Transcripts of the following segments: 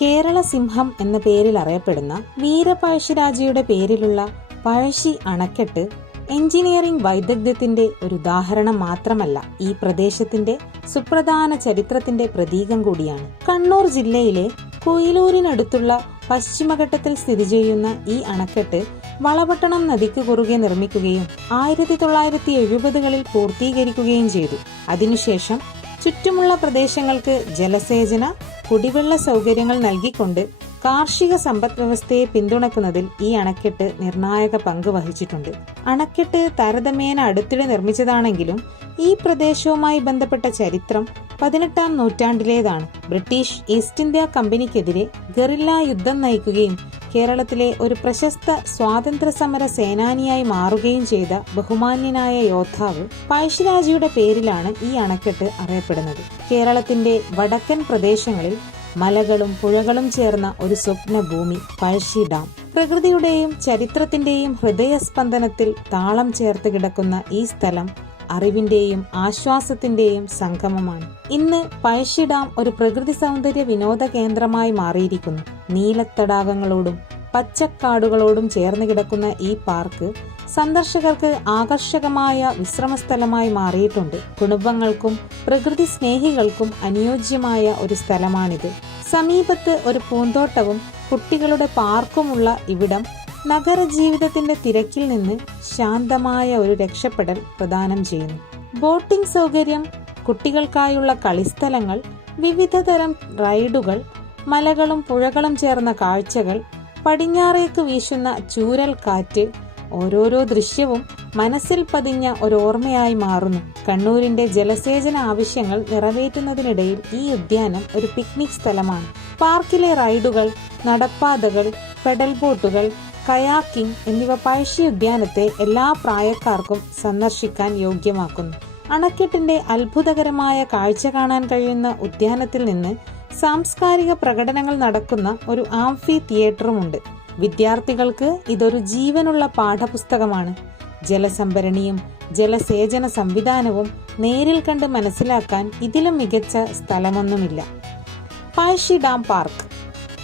കേരള സിംഹം എന്ന പേരിൽ അറിയപ്പെടുന്ന വീരപഴശ്ശിരാജയുടെ പേരിലുള്ള പഴശ്ശി അണക്കെട്ട് എഞ്ചിനീയറിംഗ് വൈദഗ്ധ്യത്തിന്റെ ഒരു ഉദാഹരണം മാത്രമല്ല ഈ പ്രദേശത്തിന്റെ സുപ്രധാന ചരിത്രത്തിന്റെ പ്രതീകം കൂടിയാണ്. കണ്ണൂർ ജില്ലയിലെ കൊയിലൂരിനടുത്തുള്ള പശ്ചിമഘട്ടത്തിൽ സ്ഥിതി ചെയ്യുന്ന ഈ അണക്കെട്ട് വളപട്ടണം നദിക്ക് കുറുകെ നിർമ്മിക്കുകയും ആയിരത്തി തൊള്ളായിരത്തി എഴുപതുകളിൽ പൂർത്തീകരിക്കുകയും ചെയ്തു. അതിനുശേഷം ചുറ്റുമുള്ള പ്രദേശങ്ങൾക്ക് ജലസേചന കുടിവെള്ള സൗകര്യങ്ങൾ നൽകിക്കൊണ്ട് കാർഷിക സമ്പദ് വ്യവസ്ഥയെ പിന്തുണക്കുന്നതിൽ ഈ അണക്കെട്ട് നിർണായക പങ്ക് വഹിച്ചിട്ടുണ്ട്. അണക്കെട്ട് താരതമ്യേന അടുത്തിടെ നിർമ്മിച്ചതാണെങ്കിലും ഈ പ്രദേശവുമായി ബന്ധപ്പെട്ട ചരിത്രം പതിനെട്ടാം നൂറ്റാണ്ടിലേതാണ്. ബ്രിട്ടീഷ് ഈസ്റ്റ് ഇന്ത്യ കമ്പനിക്കെതിരെ ഗറില്ല യുദ്ധം നയിക്കുകയും കേരളത്തിലെ ഒരു പ്രശസ്ത സ്വാതന്ത്ര്യ സമര സേനാനിയായി മാറുകയും ചെയ്ത ബഹുമാന്യനായ യോദ്ധാവ് പഴശ്ശിരാജയുടെ പേരിലാണ് ഈ അണക്കെട്ട് അറിയപ്പെടുന്നത്. കേരളത്തിന്റെ വടക്കൻ പ്രദേശങ്ങളിൽ മലകളും പുഴകളും ചേർന്ന ഒരു സ്വപ്ന ഭൂമി പഴശ്ശി ഡാം. പ്രകൃതിയുടെയും ചരിത്രത്തിന്റെയും ഹൃദയസ്പന്ദനത്തിൽ താളം ചേർത്ത് കിടക്കുന്ന ഈ സ്ഥലം അറിവിന്റെയും ആശ്വാസത്തിന്റെയും സംഗമമാണ്. ഇന്ന് പഴശ്ശി ഡാം ഒരു പ്രകൃതി സൗന്ദര്യ വിനോദ കേന്ദ്രമായി മാറിയിരിക്കുന്നു. നീലത്തടാകങ്ങളോടും പച്ചക്കാടുകളോടും ചേർന്ന് കിടക്കുന്ന ഈ പാർക്ക് സന്ദർശകർക്ക് ആകർഷകമായ വിശ്രമസ്ഥലമായി മാറിയിട്ടുണ്ട്. കുടുംബങ്ങൾക്കും പ്രകൃതി സ്നേഹികൾക്കും അനുയോജ്യമായ ഒരു സ്ഥലമാണിത്. സമീപത്ത് ഒരു പൂന്തോട്ടവും കുട്ടികളുടെ പാർക്കുമുള്ള ഇവിടം നഗരജീവിതത്തിന്റെ തിരക്കിൽ നിന്ന് ശാന്തമായ ഒരു രക്ഷപ്പെടൽ പ്രദാനം ചെയ്യുന്നു. ബോട്ടിംഗ് സൗകര്യം കുട്ടികൾക്കായുള്ള കളിസ്ഥലങ്ങൾ വിവിധതരം റൈഡുകൾ മലകളും പുഴകളും ചേർന്ന കാഴ്ചകൾ പടിഞ്ഞാറേക്ക് വീശുന്ന ചൂരൽ കാറ്റ് ഓരോരോ ദൃശ്യവും മനസ്സിൽ പതിഞ്ഞ ഒരു ഓർമ്മയായി മാറുന്നു. കണ്ണൂരിന്റെ ജലസേചന ആവശ്യങ്ങൾ നിറവേറ്റുന്നതിനിടയിൽ ഈ ഉദ്യാനം ഒരു പിക്നിക് സ്ഥലമാണ്. പാർക്കിലെ റൈഡുകൾ നടപ്പാതകൾ പെഡൽ ബോട്ടുകൾ കയാക്കിംഗ് എന്നിവ പഴശ്ശി ഉദ്യാനത്തെ എല്ലാ പ്രായക്കാർക്കും സന്ദർശിക്കാൻ യോഗ്യമാക്കുന്നു. അണക്കെട്ടിന്റെ അത്ഭുതകരമായ കാഴ്ച കാണാൻ കഴിയുന്ന ഉദ്യാനത്തിൽ നിന്ന് സാംസ്കാരിക പ്രകടനങ്ങൾ നടക്കുന്ന ഒരു ആംഫി തിയേറ്ററുമുണ്ട്. വിദ്യാർത്ഥികൾക്ക് ഇതൊരു ജീവനുള്ള പാഠപുസ്തകമാണ്. ജലസംഭരണിയും ജലസേചന സംവിധാനവും നേരിൽ കണ്ട് മനസ്സിലാക്കാൻ ഇതിലും മികച്ച സ്ഥലമൊന്നുമില്ല. പഴശ്ശി ഡാം പാർക്ക്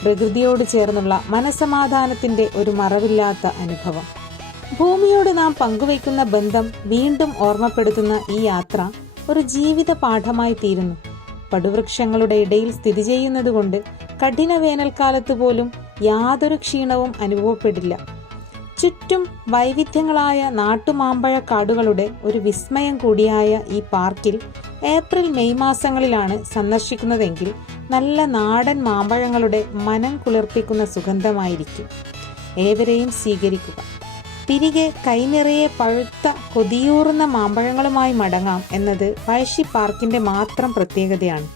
പ്രകൃതിയോട് ചേർന്നുള്ള മനസമാധാനത്തിന്റെ ഒരു മറവില്ലാത്ത അനുഭവം. ഭൂമിയോട് നാം പങ്കുവയ്ക്കുന്ന ബന്ധം വീണ്ടും ഓർമ്മപ്പെടുത്തുന്ന ഈ യാത്ര ഒരു ജീവിത പാഠമായി തീരുന്നു. പടുവൃക്ഷങ്ങളുടെ ഇടയിൽ സ്ഥിതി ചെയ്യുന്നതുകൊണ്ട് കഠിന വേനൽക്കാലത്ത് പോലും യാതൊരു ക്ഷീണവും അനുഭവപ്പെടില്ല. ചുറ്റും വൈവിധ്യങ്ങളായ നാട്ടുമാമ്പഴ കാടുകളുടെ ഒരു വിസ്മയം കൂടിയായ ഈ പാർക്കിൽ ഏപ്രിൽ മെയ് മാസങ്ങളിലാണ് സന്ദർശിക്കുന്നതെങ്കിൽ നല്ല നാടൻ മാമ്പഴങ്ങളുടെ മനം കുളിർപ്പിക്കുന്ന സുഗന്ധമായിരിക്കും. ഏവരെയും സ്വീകരിക്കുക. തിരികെ കൈനിറയെ പഴുത്ത കൊതിയൂറുന്ന മാമ്പഴങ്ങളുമായി മടങ്ങാം എന്നത് പഴശ്ശി പാർക്കിന്റെ മാത്രം പ്രത്യേകതയാണ്.